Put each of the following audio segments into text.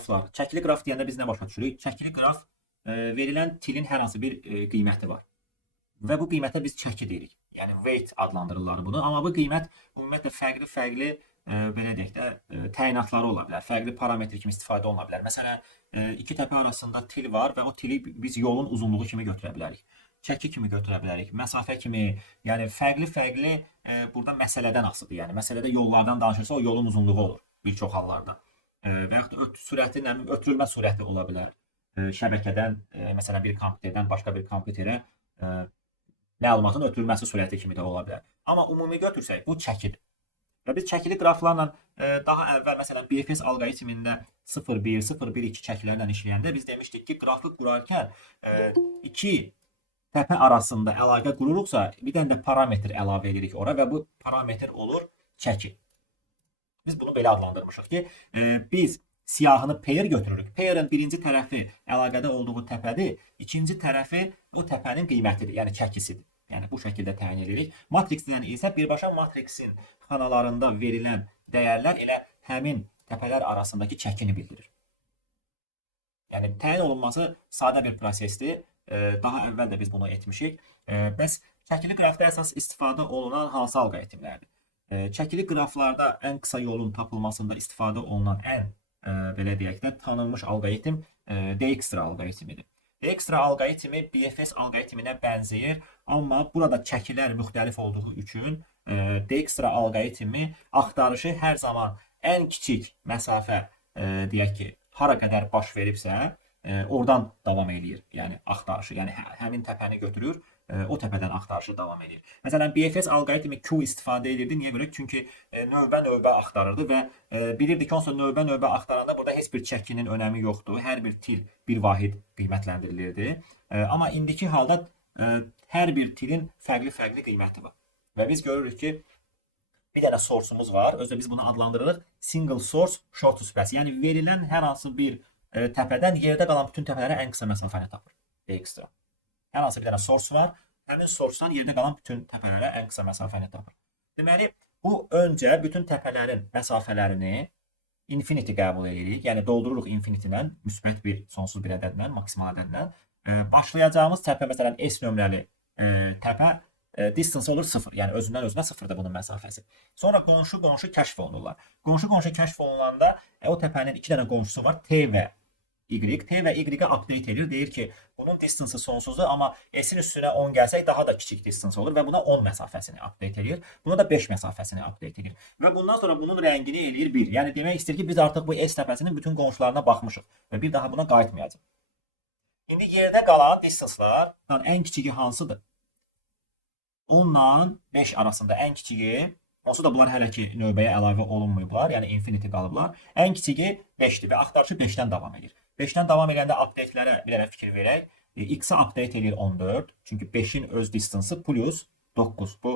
qraflar. Çəkili qraf deyəndə biz nə başa düşürük? Çəkili qraf verilən tilin hər hansı bir qiyməti var. Və bu qiymətə biz çəki deyirik. Yəni weight adlandırırlar bunu. Amma bu qiymət ümumiyyətlə fərqli belə deyək də təyinatları ola bilər. Fərqli parametr kimi istifadə oluna bilər. Məsələn, iki təpə arasında til var və o tili biz yolun uzunluğu kimi götürə bilərik. Çəki kimi götürə bilərik, məsafə kimi, yəni fərqli burada məsələdən asılıdır. Yəni məsələdə yollardan danışırsa o yolun uzunluğu olur bir çox hallarda. Və yaxud da sürəti, ötürülmə sürəti ola bilər. Şəbəkədən, məsələn bir kompüterdən başqa bir kompüterə məlumatın ötürülməsi sürəti kimi də ola bilər. Amma ümumi götürsək bu çəkidir. Və biz çəkili qraflarla daha əvvəl məsələn BFS alqoritmində 0,1, 0,1,2 çəkilərlə işləyəndə biz demişdik ki, qrafıq qurarkən iki təpə arasında əlaqə qururuqsa, bir dənə də parametr əlavə edirik ora və bu parametr olur çəki. Biz bunu belə adlandırmışıq ki, biz siyahını pair götürürük. Pairin birinci tərəfi əlaqədə olduğu təpədir, ikinci tərəfi o təpənin qiymətidir, yəni çəkisidir. Yəni bu şəkildə təyin edirik. Matrixdən isə birbaşa matrixin xanalarında verilən dəyərlər elə həmin təpələr arasındakı çəkini bildirir. Yəni təyin olunması sadə bir prosesdir. Daha əvvəl də biz bunu etmişik. Bəs çəkili qrafda əsas istifadə olunan hansı alqoritmlərdir? Çəkili qraflarda ən qısa yolun tapılmasında istifadə olunan ən belə deyək də tanınmış alqoritm Dijkstra alqoritmidir. Dijkstra alqoritmi BFS alqoritminə bənzəyir, amma burada çəkilər müxtəlif olduğu üçün Dijkstra alqoritmi axtarışı hər zaman ən kiçik məsafə deyək ki, hara qədər baş veribsə, oradan davam edir. Yəni axtarışı, yəni həmin təpəni götürür, o təpədən axtarışı davam edir. Məsələn, BFS alqoritmi Q istifadə edirdi. Niyə görə? Çünki növbə-növbə axtarırdı və bilirdi ki, onsuz növbə-növbə axtaranda burada heç bir çəkinin önəmi yoxdur. Hər bir til bir vahid qiymətləndirilirdi. Amma indiki halda hər bir tilin fərqli qiyməti var. Və biz görürük ki, bir dənə source'umuz var. Özdə biz bunu adlandırırıq single source shortest path. Yəni verilən hər hansı bir təpədən yerdə qalan bütün təpələrə ən qısa məsafəni tapır. Dijkstra. Hər hansı bir dənə source var. Həmin source'dan yerdə qalan bütün təpələrə ən qısa məsafəni tapır. Deməli, bu öncə bütün təpələrin məsafələrini infinity qəbul edirik. Yəni doldururuq infinity-lə, müsbət bir, sonsuz bir ədədlə, maksimal ədədlə. Başlayacağımız təpə, məsələn, S nömrəli təpə distance olur 0. Yəni özündən özünə 0-dır bunun məsafəsi. Sonra qonşu kəşf olunurlar. Qonşu kəşf olunanda o təpənin iki dənə qonşusu var. T və Y. T və Y-ə update edir. Deyir ki, bunun distance sonsuzdur, amma S-in üstünə 10 gəlsək daha da kiçik distance olur və buna 10 məsafəsini update edir. Buna da 5 məsafəsini update edir. Və bundan sonra bunun rəngini eləyir 1. Yəni demək istəyir ki, biz artıq bu S təpəsinin bütün qonşularına baxmışıq və bir daha buna qayıtmayacaq. İndi yerdə qalan distance'lardan ən kiçiki hansıdır? 10 ilə 5 arasında ən kiçigi, onsuz da bunlar hələ ki növbəyə əlavə olunmayıblar, yəni infinity qalıblar. Ən kiçigi 5-dir və axtarışı 5-dən davam edir. 5-dən davam edəndə update-lərə bir dənə fikir verək. X-ə update edir 14, çünki 5-in öz distance'ı plus 9. Bu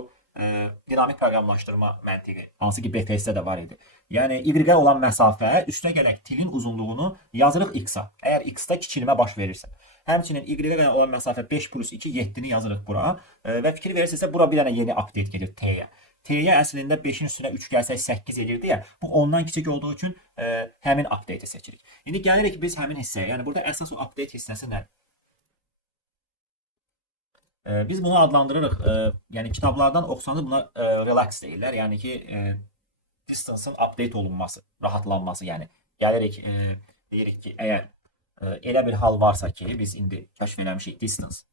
dinamik proqramlaşdırma məntiqi, hansı ki BFS-də də var idi. Yəni Y-ə olan məsafə üstə gələk tilin uzunluğunu yazırıq X-a. Əgər X-da kiçilmə baş verirsə. Həmçinin Y-ə olan məsafə 5 plus 2, 7-ni yazırıq bura. Və fikir verirsinizsə, bura bir dənə yeni update gedir T-yə. T-yə əslində 5-in üstünə 3 gəlsək 8 edirdi ya. Bu ondan kiçik olduğu üçün həmin update-i seçirik. İndi gəlirik biz həmin hissəyə. Yəni burada əsas o update hissəsi nədir? Biz bunu adlandırırıq. Yəni kitablardan oxusanız buna relax deyirlər. Yəni ki, distance-ın update olunması, rahatlanması. Yəni gəlirik, deyirik ki, əgər elə bir hal varsa ki, biz indi kəşf eləmişik distance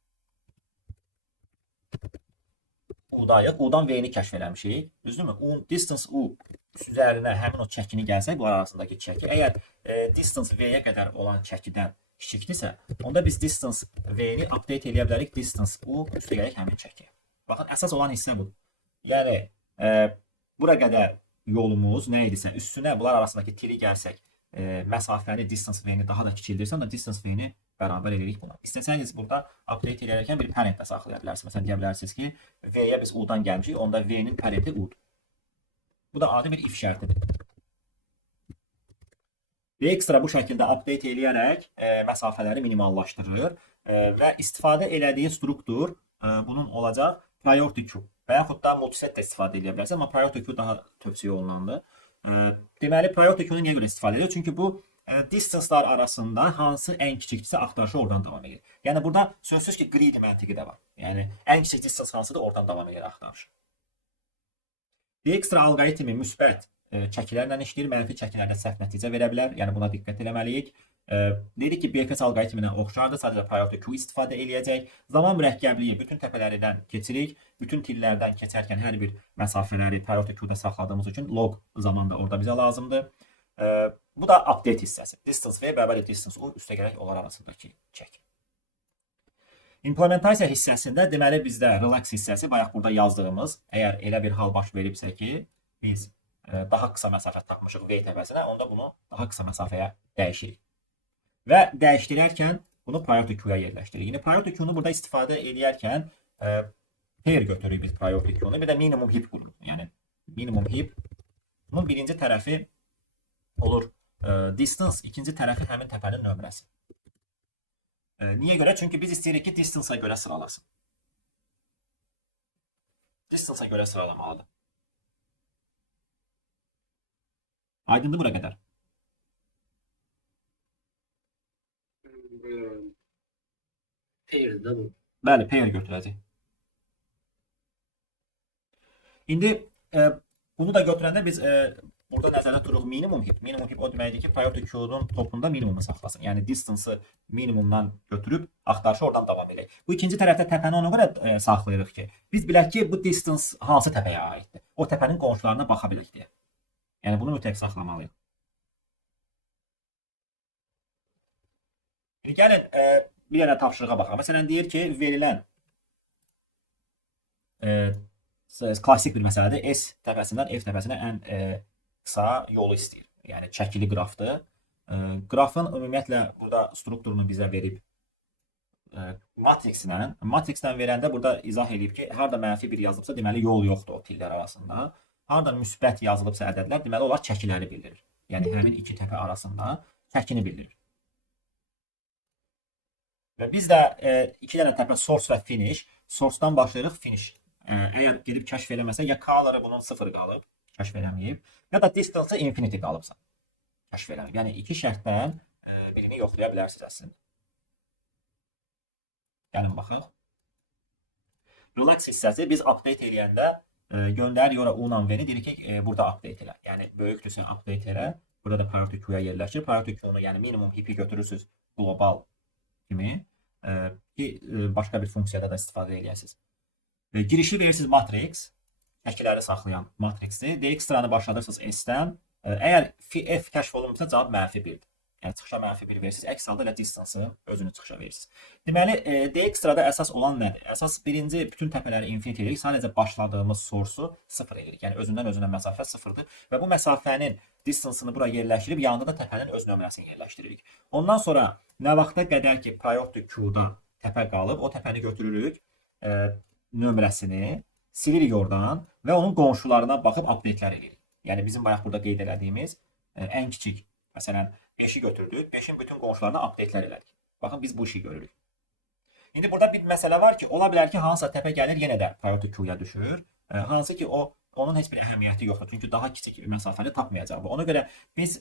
U-dayıq. U-dan V-ni kəşf eləmişik. Düzdürmü? Distance U üzərinə həmin o çəkini gəlsək, bunlar arasındakı çəki. Əgər distance V-yə qədər olan çəkidən kiçikdirsə, onda biz distance V-ni update eləyə bilərik. Distance U üstə gələk həmin çəkiyə. Baxın, əsas olan hissə budur. Yəni, bura qədər yolumuz nə idisə, üstünə bunlar arasındakı tiri gəlsək, məsafəni, distance V-ni daha da kiçildirsə, onda distance V-ni bərabər edirik buna. İstəsəniz burada update edərkən bir parent də saxlaya bilərsiniz. Məsələn, deyə bilərsiniz ki, V-yə biz U-dan gəlmişik, onda V-nin parenti U-dur. Bu da adi bir if şərtidir. Dijkstra bu şəkildə update eləyərək məsafələri minimallaşdırır və istifadə elədiyi struktur bunun olacaq priority queue və yaxud da multiset də istifadə edə bilərsiniz, amma priority queue daha tövsiyə olunandır. Deməli, priority queue-nu niyə görə istifadə edir? Çünki bu distancelar arasında hansı ən kiçikdirsə axtarışı oradan davam edir. Yəni burada sözsüz ki, greedy məntiqi də var. Yəni ən kiçik distance hansıdır, oradan davam edir axtarış. Dijkstra alqoritmi müsbət çəkilərlə işləyir, mənfi çəkilərdə səhv nəticə verə bilər. Yəni buna diqqət etməliyik. Dedik ki, BFS alqoritminə oxşardır, sadəcə priority queue istifadə eləyəcək. Zaman mürəkkəbliyi bütün təpələrindən keçirik. Bütün tillərdən keçərkən hər bir məsafələri priority queue-da saxladığımız üçün log zaman da orada bizə lazımdır. Bu da update hissəsi. Distance V bərabər distance U üstə gərək onlar arasındakı çək. İmplementasiya hissəsində deməli bizdə relax hissəsi bayaq burada yazdığımız, əgər elə bir hal baş veribsə ki, biz daha qısa məsafə tapmışıq V təpəsinə, onda bunu daha qısa məsafəyə dəyişirik. Və dəyişdirərkən bunu priority queue-ya yerləşdiririk. Yəni priority queue-nu burada istifadə edərkən pair götürürük biz priority queue-nu, bir də minimum heap qururuq. Yəni minimum heap bunun birinci tərəfi olur distance, ikinci tərəfi həmin təpənin nömrəsi. Niyə görə? Çünki biz istəyirik ki, distance-a görə sıralasın. Distance-a görə sıralamalıdır. Aydındır bura qədər? Pair'dir bu. Bəli, pair götürəcək. İndi bunu da götürəndə biz burada nəzərdə tuturuq minimum heap. Minimum heap o deməkdir ki, priority queue-nun topunda minimumu saxlasın. Yəni distance-ı minimumdan götürüb axtarışı oradan davam edək. Bu ikinci tərəfdə təpəni ona görə saxlayırıq ki, biz bilək ki, bu distance hansı təpəyə aiddir. O təpənin qonşularına baxa bilək deyə. Yəni bunu mütləq saxlamalıyıq. Gəlin bir dənə tapşırığa baxaq. Məsələn deyir ki, verilən klassik bir məsələdir. S təpəsindən F təpəsinə ən qısa yolu istəyir. Yəni çəkili qrafdır. Qrafın ümumiyyətlə burada strukturunu bizə verib matrixlə verəndə burada izah edib ki, harda mənfi bir yazılıbsa, deməli yol yoxdur o tillər arasında. Harda müsbət yazılıbsa ədədlər, deməli onlar çəkiləri bildirir. Yəni həmin iki təpə arasında çəkini bildirir. Və biz də iki dənə təpə source və finish. Source-dan başlayırıq finish. Əgər gedib kəşf eləməsə, ya color-ı bunun 0 qalıb, kəşf eləməyib, ya da distance-ı infinity qalıbsa, kəşf eləməyib. Yəni iki şərtdən birini yoxlaya bilərsiniz əslində. Gəlin baxaq. Relax hissəsi biz update eləyəndə göndər yora U-la V-ni deyirik ki, burada update elə. Yəni böyükdürsə update elə. Burada da priority queue-ya yerləşir. Priority queue-nu yəni minimum heap-i götürürsünüz global kimi ki, başqa bir funksiyada da istifadə eləyəsiniz. Girişi verirsiniz matrix, çəkiləri saxlayan matrixdir. Dijkstranı başladırsınız S-dən. Əgər F kəşf olunmuşsa cavab mənfi 1-dir. Yəni çıxışa mənfi 1 verirsiniz. Əks halda elə distance-ı özünü çıxışa verirsiniz. Deməli, Dijkstrada əsas olan nədir? Əsas birinci bütün təpələri infinity edirik. Sadəcə başladığımız source-u 0 edirik. Yəni özündən özünə məsafə 0-dır və bu məsafənin distance-ını bura yerləşdirib yanında da təpənin öz nömrəsini yerləşdiririk. Ondan sonra nə vaxta qədər ki, priority queue-da təpə qalıb, o təpəni götürürük, nömrəsini silirik oradan və onun qonşularına baxıb update-lər edirik. Yəni bizim bayaq burada qeyd elədiyimiz ən kiçik, məsələn, 5-i götürdük, 5-in bütün qonşularına update-lər elədik. Baxın, biz bu işi görürük. İndi burada bir məsələ var ki, ola bilər ki, hansısa təpə gəlir, yenə də priority queue-ya düşür. Hansı ki, onun heç bir əhəmiyyəti yoxdur. Çünki daha kiçik bir məsafəni tapmayacaq. Ona görə biz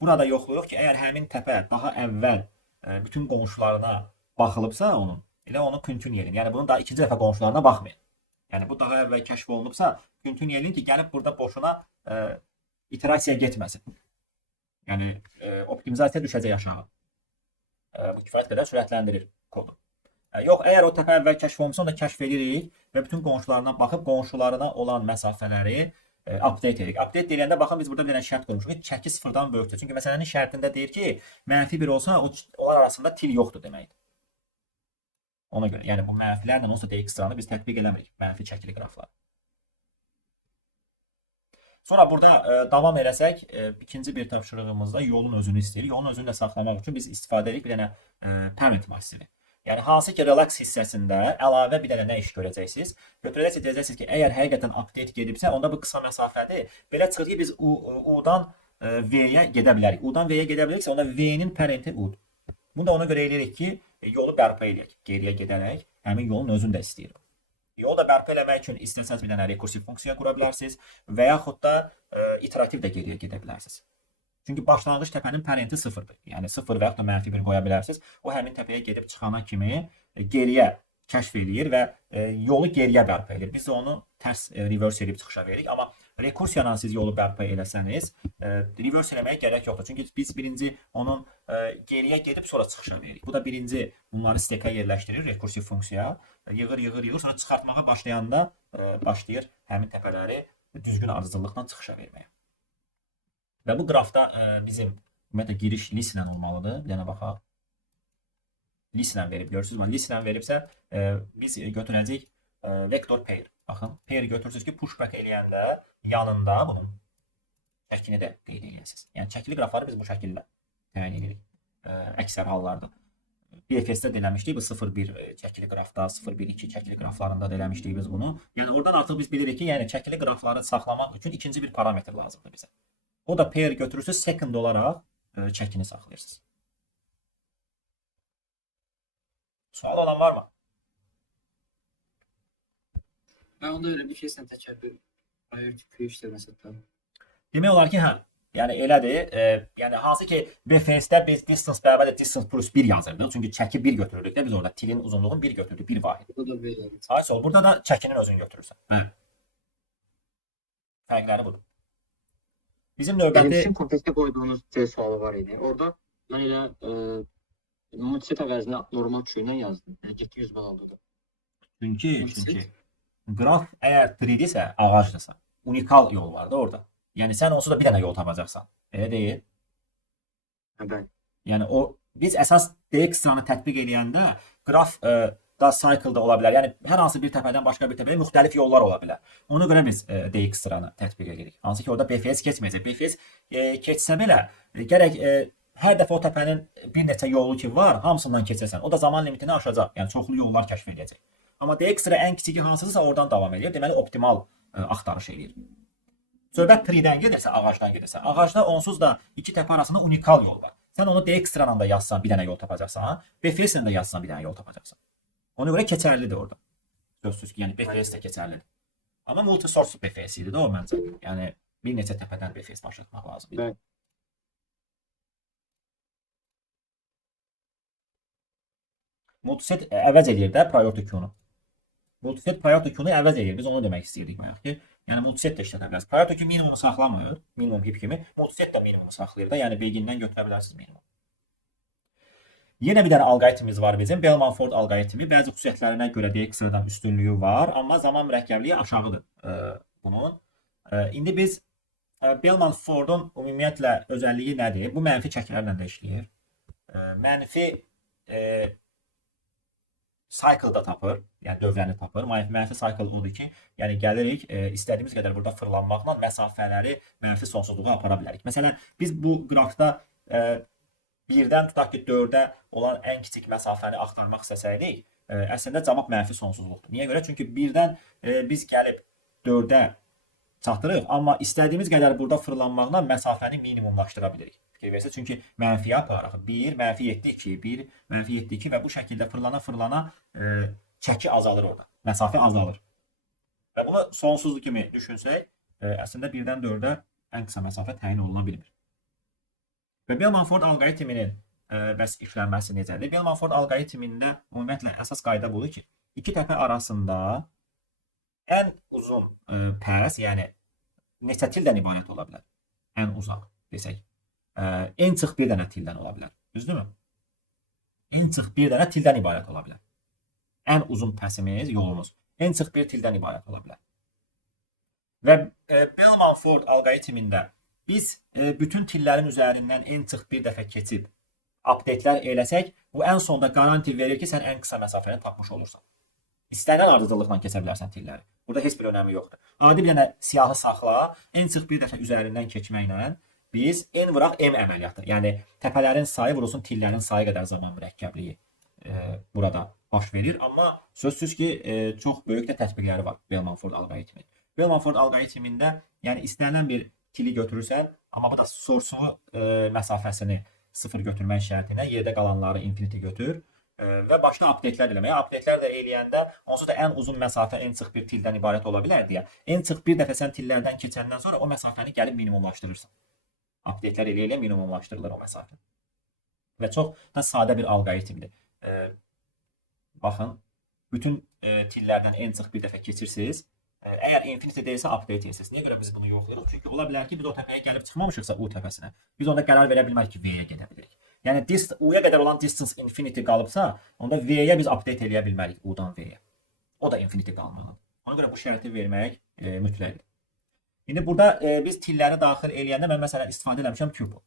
burada yoxlayırıq ki, əgər həmin təpə daha əvvəl bütün qonşularına baxılıbsa onun, elə onu continue edin. Yəni bunun daha ikinci dəfə qonşularına baxmayın. Yəni bu daha əvvəl kəşf olunubsa, continue edin ki, gəlib burada boşuna iterasiya getməsin. Yəni optimizasiya düşəcək aşağı. Bu kifayət qədər sürətləndirir kodu. Yox, əgər o təpə əvvəl kəşf olunsa, onu da kəşf edirik və bütün qonşularına baxıb qonşularına olan məsafələri update edirik. Update edəndə baxın biz burada bir dənə şərt qoymuşuq ki, çəki 0-dan böyükdür. Çünki məsələnin şərtində deyir ki, mənfi 1 olsa, onlar arasında til yoxdur deməkdir. Ona görə, yəni bu mənfilərlə onsuz da Dijkstranı biz tətbiq eləmirik, mənfi çəkili qraflar. Sonra burada davam eləsək, ikinci bir tapşırığımızda yolun özünü istəyirik. Yolun özünü də saxlamaq üçün biz istifadə edirik bir dənə parent massivi. Yəni hansı ki relax hissəsində əlavə bir dənə nə iş görəcəksiniz? Götürəcəksiniz, deyəcəksiniz ki, əgər həqiqətən update gedibsə, onda bu qısa məsafədir. Belə çıxır ki, biz U-dan V-yə gedə bilərik. U-dan V-yə gedə biliriksə, onda V-nin parenti U-dur. Bunu da ona görə eləyirik ki, yolu bərpa eləyək. Geriyə gedərək həmin yolun özünü də istəyirik. Yolu da bərpa eləmək üçün istəsəniz bir dənə rekursiv funksiya qura bilərsiniz və yaxud da iterativ də geriyə gedə bilərsiniz. Çünki başlanğıc təpənin parenti 0-dır. Yəni 0 və ya da -1 qoya bilərsiniz. O həmin təpəyə gedib çıxana kimi geriyə kəşf eləyir və yolu geriyə bərpa edir. Biz də onu tərs reverse edib çıxışa veririk. Amma rekursiyadan siz yolu bərpa eləsəniz, reverse eləməyə gərək yoxdur. Çünki biz birinci onun geriyə gedib sonra çıxışa veririk. Bu da birinci bunları steka yerləşdirir rekursiv funksiyaya. Yığır, sonra çıxartmağa başlayanda başlayır həmin təpələri düzgün ardıcıllıqla çıxışa verməyə. Və bu qrafda bizim ümumiyyətlə giriş list ilə olmalıdır. Bir dənə baxaq. List ilə verib, görürsünüz. List ilə veribsə, biz götürəcəyik vektor pair. Baxın, pair götürürsünüz ki, pushback eləyəndə yanında bunun çəkini də qeyd eləyəsiniz. Yəni, çəkili qrafları biz bu şəkildə təyin edirik. Əksər hallarda. BFS-də də eləmişdik, bu 0-1 çəkili qrafda, 0-1-2 çəkili qraflarında da eləmişdik biz bunu. Yəni, oradan artıq biz bilirik ki, yəni çəkili qrafları saxlamaq üçün ikinci bir parametr lazımdır bizə. O da pair götürürsünüz, second olaraq çəkini saxlayırsınız. Sual olan var mı? Ben onda öyle bir şeysen təkəbbür priority queue işləməsə də. Demək olar ki, hə. Yəni elədir. Yəni hansı ki BFS-də biz distance bərabər distance plus 1 yazırdıq. Çünki çəki 1 götürürdük də biz orada tilin uzunluğunu 1 götürdük, 1 vahid. Bu da belə. Sağ sol. Burada da çəkinin özünü götürürsən. Hə. Fərqləri budur. Bizim növbəti Benim kontekstə qoyduğunuz C sualı var idi. Orada mən elə multiset əvəzinə normal queue-lə yazdım. Yəni 700 bal aldı da. çünki qraf əgər 3D-sə, ağacdırsa, unikal yol var da orada. Yəni sən onsuz da bir dənə yol tapacaqsan. Elə deyil? Hə, bəli. Yəni o biz əsas DX-ranı tətbiq eləyəndə qraf da cycle-da ola bilər. Yəni hər hansı bir təpədən başqa bir təpəyə müxtəlif yollar ola bilər. Ona görə biz DX-ranı tətbiq edirik. Hansı ki orada BFS keçməyəcək. BFS keçsə belə gərək hər dəfə o təpənin bir neçə yolu ki var, hamısından keçəsən. O da zaman limitini aşacaq. Yəni çoxlu yollar kəşf edəcək. Amma DX-ra ən kiçiki hansısa oradan davam edir. Deməli optimal axtarış eləyir. Söhbət treedən gedirsə, ağacdan gedirsə. Ağacda onsuz da iki təpə arasında unikal yol var. Sən onu DX-ra da yazsan bir dənə yol tapacaqsan, BFS-lə də yazsan bir dənə yol tapacaqsan. Ona görə keçərlidir orada. Sözsüz ki, yəni BFS də keçərlidir. Amma multi-source BFS idi də o məncə. Yəni bir neçə təpədən BFS başlatmaq lazımdır. Bəli. Multiset əvəz edir də priority queue-nu. Multiset priority queue-nu əvəz edir. Biz onu demək istəyirdik bayaq ki, yəni multiset də işlədə bilərsiniz. Priority queue minimumu saxlamır, minimum heap kimi. Multiset də minimumu saxlayır da, yəni begindən götürə bilərsiniz minimum. Yenə bir dənə alqoritmimiz var bizim. Bellman-Ford alqoritmi. Bəzi xüsusiyyətlərinə görə DX-dan üstünlüyü var, amma zaman mürəkkəbliyi aşağıdır bunun. İndi biz Bellman-Fordun ümumiyyətlə özəlliyi nədir? Bu mənfi çəkilərlə də işləyir. Mənfi cycle-da tapır, yəni dövrəni tapır. Mənfi cycle odur ki, yəni gəlirik, istədiyimiz qədər burada fırlanmaqla məsafələri mənfi sonsuzluğa apara bilərik. Məsələn, biz bu qrafda 1-dən tutaq ki, 4-ə olan ən kiçik məsafəni axtarmaq istəsəydik, əslində cavab mənfi sonsuzluqdur. Niyə görə? Çünki 1-dən biz gəlib 4-ə çatırıq, amma istədiyimiz qədər burada fırlanmaqla məsafəni minimumlaşdıra bilirik. Fikir versiniz, çünki mənfiyə aparaq. 1, mənfi 7, 2, 1, mənfi 7, 2 və bu şəkildə fırlana çəki azalır orada. Məsafə azalır. Və bunu sonsuzluq kimi düşünsək, əslində 1-dən 4-ə ən qısa məsafə təyin oluna bilmir. Və Bellman-Ford alqoritminin bəs işlənməsi necədir? Bellman-Ford alqoritmində ümumiyyətlə əsas qayda budur ki, iki təpə arasında ən uzun pəs, yəni neçə tildən ibarət ola bilər? Ən uzaq desək. Ən çıx bir dənə tildən ola bilər. Düzdürmü? Ən çıx bir dənə tildən ibarət ola bilər. Ən uzun pəsimiz, yolumuz ən çıx bir tildən ibarət ola bilər. Və Bellman-Ford alqoritmində biz bütün tillərin üzərindən ən çıx bir dəfə keçib updatelər eləsək, bu ən sonda garanti verir ki, sən ən qısa məsafəni tapmış olursan. İstənilən ardıcıllıqla keçə bilərsən tilləri. Burada heç bir önəmi yoxdur. Adi bir dənə siyahı saxla, ən çıx bir dəfə üzərindən keçməklə biz n vuraq m əməliyyatı, yəni təpələrin sayı vurulsun tillərin sayı qədər zaman mürəkkəbliyi burada baş verir. Amma sözsüz ki, çox böyük də tətbiqləri var Bellman-Ford alqoritminin. Bellman-Ford alqoritmində yəni istənilən bir tili götürürsən, amma bu da source-u məsafəsini 0 götürmək şərtinə yerdə qalanları infinity götür və başla updatelər eləməyə. Updatelər də eləyəndə onsuz da ən uzun məsafə ən çıx bir tildən ibarət ola bilər deyə. Ən çıx bir dəfə sən tillərdən keçəndən sonra o məsafəni gəlib minimumlaşdırırsan. Update'lər elə minimumlaşdırılır o məsafə. Və çox da sadə bir alqoritmdir. Baxın, bütün tillərdən ən çox bir dəfə keçirsiniz. Əgər infinity deyilsə update edirsiniz. Niyə görə biz bunu yoxlayırıq? Çünki ola bilər ki, biz o təpəyə gəlib çıxmamışıqsa U təpəsinə. Biz onda qərar verə bilmərik ki, V-yə gedə bilirik. Yəni U-ya qədər olan distance infinity qalıbsa, onda V-yə biz update eləyə bilmərik U-dan V-yə. O da infinity qalmalıdır. Ona görə bu şərti vermək mütləqdir. İndi burada biz tilləri daxil eləyəndə mən məsələn istifadə eləmişəm tuple.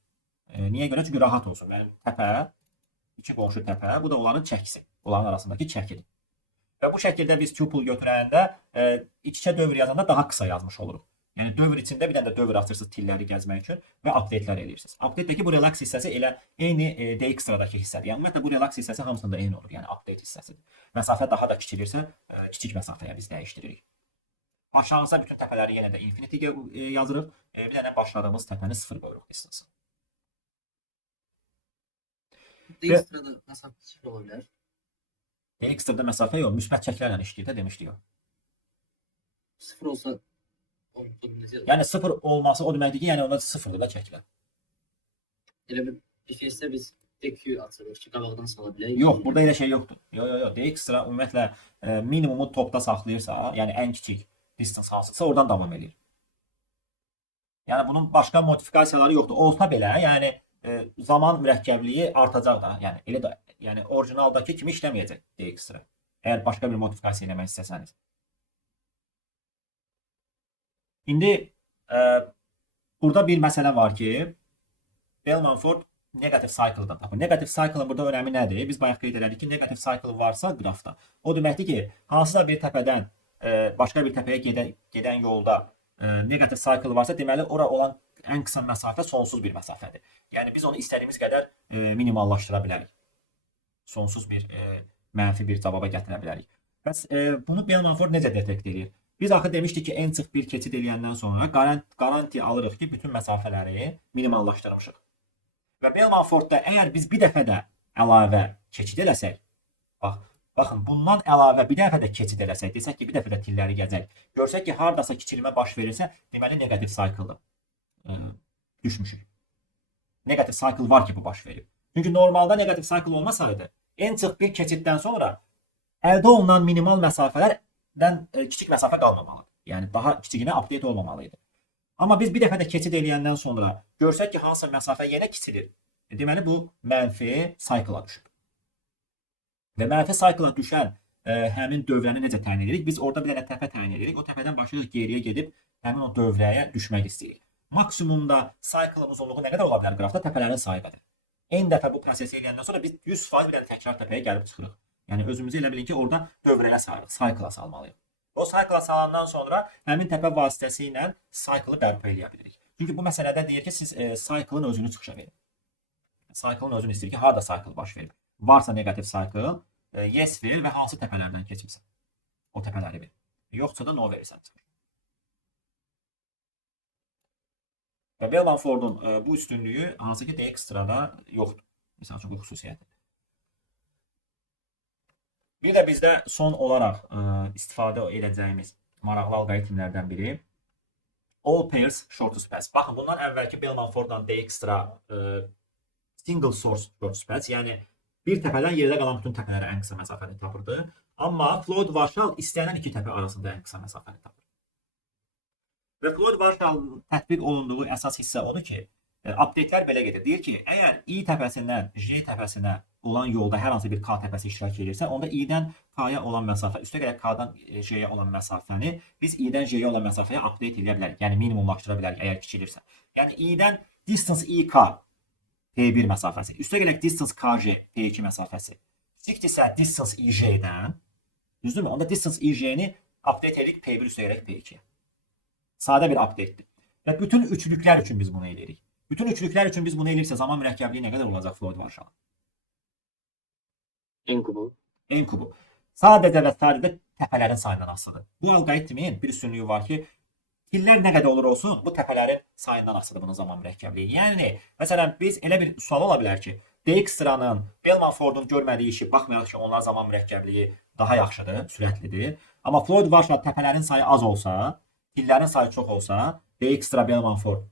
Niyə görə? Çünki rahat olsun. Mənim təpə, iki qonşu təpə, bu da onların çəkisi. Onların arasındakı çəkidir. Və bu şəkildə biz tuple götürəndə iç-içə dövr yazanda daha qısa yazmış oluruq. Yəni dövr içində bir dənə də dövr açırsınız tilləri gəzmək üçün və update-lər eləyirsiniz. Update-dəki bu relax hissəsi elə eyni DXtra-dakı hissədir. Yəni ümumiyyətlə bu relax hissəsi hamısında eyni olur. Yəni update hissəsidir. Məsafə daha da kiçilirsə, kiçik məsafəyə biz dəyişdiririk. Aşağısa bütün təpələri yenə də infinity yazırıq. Bir dənə başladığımız təpəni 0 qoyuruq distance. DXtra-da məsafə sıfır ola bilər. DXtra-da məsafə yox, müsbət çəklərlə işləyir də demişdik o. Sıfır olsa Yəni 0 olması o deməkdir ki, yəni onda 0-dır da çəkilər. elə bir defense-də biz DQ açırıq ki, qabaqdan sala bilək. Yox, burada elə şey yoxdur. Yox. DXtra ümumiyyətlə minimumu topda saxlayırsa, yəni ən kiçik distance hansısa oradan davam edir. Yəni bunun başqa modifikasiyaları yoxdur. Olsa belə, yəni zaman mürəkkəbliyi artacaq da. Yəni elə də, yəni orijinaldakı kimi işləməyəcək DXtra. Əgər başqa bir modifikasiya eləmək istəsəniz. İndi burada bir məsələ var ki, Bell-Manford negative cycle-dan tapır. Negative cycle-ın burada önəmi nədir? Biz bayaq qeyd elədik ki, negative cycle varsa qrafda. O deməkdir ki, hansısa bir təpədən başqa bir təpəyə gedən yolda negative cycle varsa, deməli ora olan ən qısa məsafə sonsuz bir məsafədir. Yəni biz onu istədiyimiz qədər minimallaşdıra bilərik. Sonsuz bir mənfi bir cavaba gətirə bilərik. Bəs bunu Bell-Manford necə detekt edir? Biz axı demişdik ki, en sıx bir keçid eləyəndən sonra garanti alırıq ki, bütün məsafələri minimallaşdırmışıq. Və Bell-Manfordda əgər biz bir dəfə də əlavə keçid eləsək, baxın, bundan əlavə bir dəfə də keçid eləsək, desək ki, bir dəfə də tilləri gəzək, görsək ki, hardasa kiçilmə baş verirsə, deməli negative cycle-dır. Düşmüşük. Negative cycle var ki, bu baş verir. Çünki normalda negative cycle olmasaydı, en sıx bir keçiddən sonra əldə olunan minimal məsafələrdən kiçik məsafə qalmamalıdır. Yəni daha kiçikinə update olmamalıydı. Amma biz bir dəfə də keçid eləyəndən sonra görsək ki, hansısa məsafə yenə kiçilir. Deməli bu mənfi cycle-a düşüb. Və mənfi cycle-a düşən həmin dövrəni necə təyin edirik? Biz orada bir dənə təpə təyin edirik. O təpədən başlayırıq geriyə gedib həmin o dövrəyə düşmək istəyirik. Maksimumda cycle-ın uzunluğu nə qədər ola bilər qrafda? Təpələrin sayıdır. Eyni dəfə bu prosesi eləyəndən sonra biz 100% bir dənə təkrar təpəyə gəlib çıxırıq. Yəni özümüzü elə bilin ki, orada dövrəyə salırıq, cycle-a salmalıyıq. O cycle-a salandan sonra həmin təpə vasitəsilə cycle-ı bərpa eləyə bilirik. Çünki bu məsələdə deyir ki, siz cycle-ın özünü çıxışa verin. Cycle-ın özünü istəyir ki, harda cycle baş verir. Varsa negative cycle, yes verir və hansı təpələrdən keçibsə. O təpələri verir. Yoxsa da no verirsən. Və Bell-Manfordun bu üstünlüyü hansı ki DXtra-da yoxdur. Məsəl üçün bu xüsusiyyətidir. Bir də bizdə son olaraq istifadə edəcəyimiz maraqlı alqoritmlərdən biri All Pairs Shortest Path. Baxın, bundan əvvəlki Bell-Manforddan DXtra Single Source Shortest Path, yəni bir təpədən yerdə qalan bütün təpələrə ən qısa məsafəni tapırdı. Amma Floyd-Warshall istənilən iki təpə arasında ən qısa məsafəni tapır. Və Floyd-Warshall tətbiq olunduğu əsas hissə odur ki, updatelər belə gedir. Deyir ki, əgər I təpəsindən J təpəsinə olan yolda hər hansı bir K təpəsi iştirak edirsə, onda I-dən K-ya olan məsafə, üstəgələk K-dan J-yə olan məsafəni biz I-dən J-yə olan məsafəyə update edə bilərik. Yəni minimumlaşdıra bilərik əgər kiçilirsə. Yəni I-dən distance IK P1 məsafəsi, üstəgələk distance KJ P2 məsafəsi. Kiçikdirsə distance IJ-dən, düzdürmü? Onda distance IJ-ni update edirik P1 üstəgələk P2. Sadə bir update'dir. Və bütün üçlüklər üçün biz bunu edirik. Bütün üçlüklər üçün biz bunu edirsə zaman mürəkkəbliyi nə qədər olacaq Floyd-Warshall? En kubu. En kubu. Sadəcə və sadəcə təpələrin sayından asılıdır. Bu alqoritmin bir üstünlüyü var ki, tillər nə qədər olur olsun, bu təpələrin sayından asılıdır bunun zaman mürəkkəbliyi. Yəni, məsələn, biz elə bir sual ola bilər ki, DXtra-nın, Bell-Manfordun görmədiyi işi, baxmayaraq ki, onlar zaman mürəkkəbliyi daha yaxşıdır, sürətlidir. Amma Floyd-Warshall təpələrin sayı az olsa, tillərin sayı çox olsa, DXtra, Bell-Manford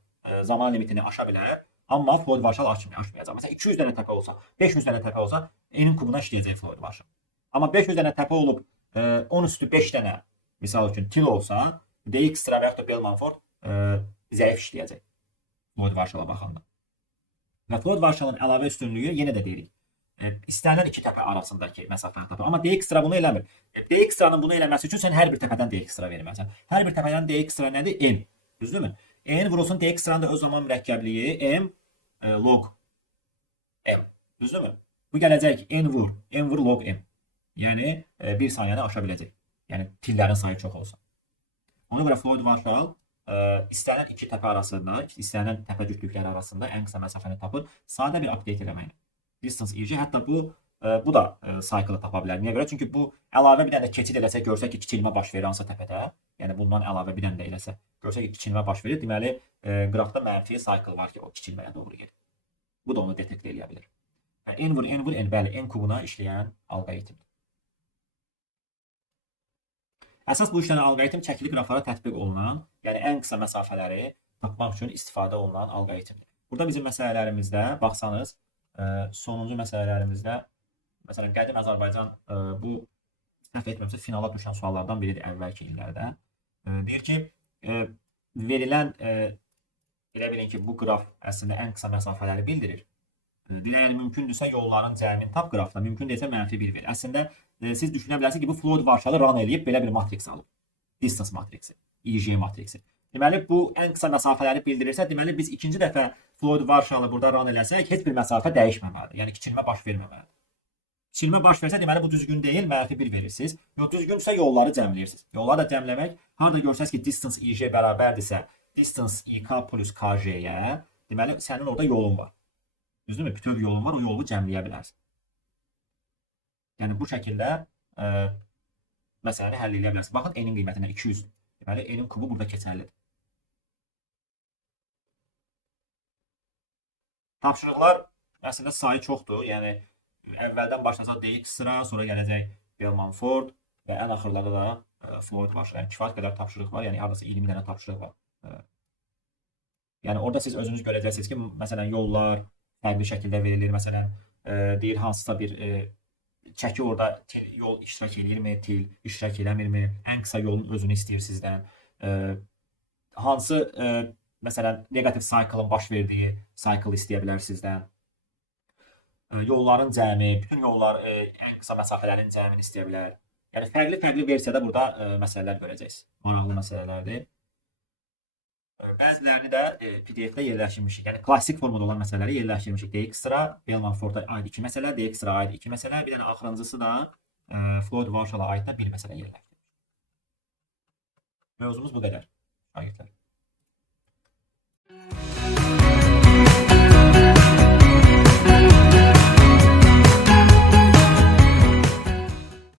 zaman limitini aşa bilər. Amma Floyd Marshall aşmayacaq. Məsələn 200 dənə təpə olsa, 500 dənə təpə olsa N'in kubuna işləyəcək Floyd Marshall. Amma 500 dənə təpə olub 10 üstü 5 dənə misal üçün til olsa, Dijkstra və ya da Bellmanford zəif işləyəcək Floyd Marshalla baxanda. Və Floyd Marshallın əlavə üstünlüyü yenə də deyirik. İstənilən iki təpə arasındakı məsafəni tapır. Amma Dijkstra bunu eləmir. Dijkstranın bunu eləməsi üçün sən hər bir təpədən Dijkstra verməlisən. Hər bir təpədən Dijkstra nədir? N. Düzdürmü? N vurulsun Dijkstranın da öz zaman mürəkkəbliyi M log M. Düzdürmü? Bu gələcək N vur log M. Yəni 1 saniyəni aşa biləcək. Yəni tillərin sayı çox olsa. Ona görə Floyd Marshall istənilən iki təpə arasında, istənilən təpə cütlükləri arasında ən qısa məsafəni tapır. Sadə bir update eləməklə. Distance EG, hətta bu da cycle tapa bilər. Niyə görə? Çünki bu əlavə bir dənə də keçid eləsə, görsək ki, kiçilmə baş verir hansısa təpədə. Yəni bundan əlavə bir dənə də eləsə, görsək ki, kiçilmə baş verir. Deməli, qrafda mənfi cycle var ki, o kiçilməyə doğru gedir. Bu da onu detekt eləyə bilər. N vur, bəli, N kubuna işləyən alqoritmdir. Əsas bu işlənən alqoritm çəkili qraflara tətbiq olunan, yəni ən qısa məsafələri tapmaq üçün istifadə olunan alqoritmdir. Burada bizim məsələlərimizdə baxsanız, sonuncu məsələlərimizdə, məsələn, qədim Azərbaycan bu səhv etmirəmsə finala düşən suallardan biridir əvvəlki illərdə. Deyir ki, verilən, elə bilin ki, bu qraf əslində ən qısa məsafələri bildirir. Yəni, mümkündürsə yolların cəmini tap qrafda, mümkün deyilsə mənfi 1 verir. Əslində, siz düşünə bilərsiniz ki, bu Floyd Marshall run eləyib belə bir matrix alıb. Distance matrixi, EG matrixi. Deməli, bu ən qısa məsafələri bildirirsə, deməli, biz ikinci dəfə Floyd Marshall-ı burada run eləsək, heç bir məsafə dəyişməməlidir. Yəni, kiçilmə baş verməməlidir. Kiçilmə baş versə, deməli, bu düzgün deyil, mənfi 1 verirsiniz. Yox, düzgünsə yolları cəmləyirsiniz. Yolları da cəmləmək, harada görsəniz ki, distance EG bərabərdirsə, distance EK plus KJ-yə, deməli, sənin orada yolun var. Düzdürmü? Bütöv yolun var, o yolu cəmləyə bilərsən. Yəni, bu şəkildə məsələni həll edə bilərsiniz. Baxın, N'in qiymətinə 200. Deməli, N'in kubu burada keçərlidir. Tapşırıqlar əslində sayı çoxdur. Yəni, əvvəldən başlasaq Dijkstra, sonra gələcək Bellmanford və ən axırlarda da Floyd Marshall. Yəni, kifayət qədər tapşırıq var. Yəni, haradasa 20 dənə tapşırıq var. Yəni, orada siz özünüz görəcəksiniz ki, məsələn, yollar fərqli şəkildə verilir. Məsələn, deyir, hansısa bir çəki orada yol iştirak edirmi, til iştirak eləmirmi, ən qısa yolun özünü istəyir sizdən. Hansı, məsələn, negativ cycle-ın baş verdiyi cycle istəyə bilər sizdən. Yolların cəmi, bütün yollar, ən qısa məsafələrin cəmini istəyə bilər. Yəni, fərqli versiyada burada məsələlər görəcəksiniz. Maraqlı məsələlərdir. Bəzilərini də PDF-də yerləşdirmişik. Yəni, klassik formada olan məsələləri yerləşdirmişik. Dijkstra, Bellmanforda aid 2 məsələ, Dijkstra aid 2 məsələ, bir dənə axırıncısı da Floyd Marshall-a aid da bir məsələ yerləşdirmişik. Mövzumuz bu qədər. Şagirdlər.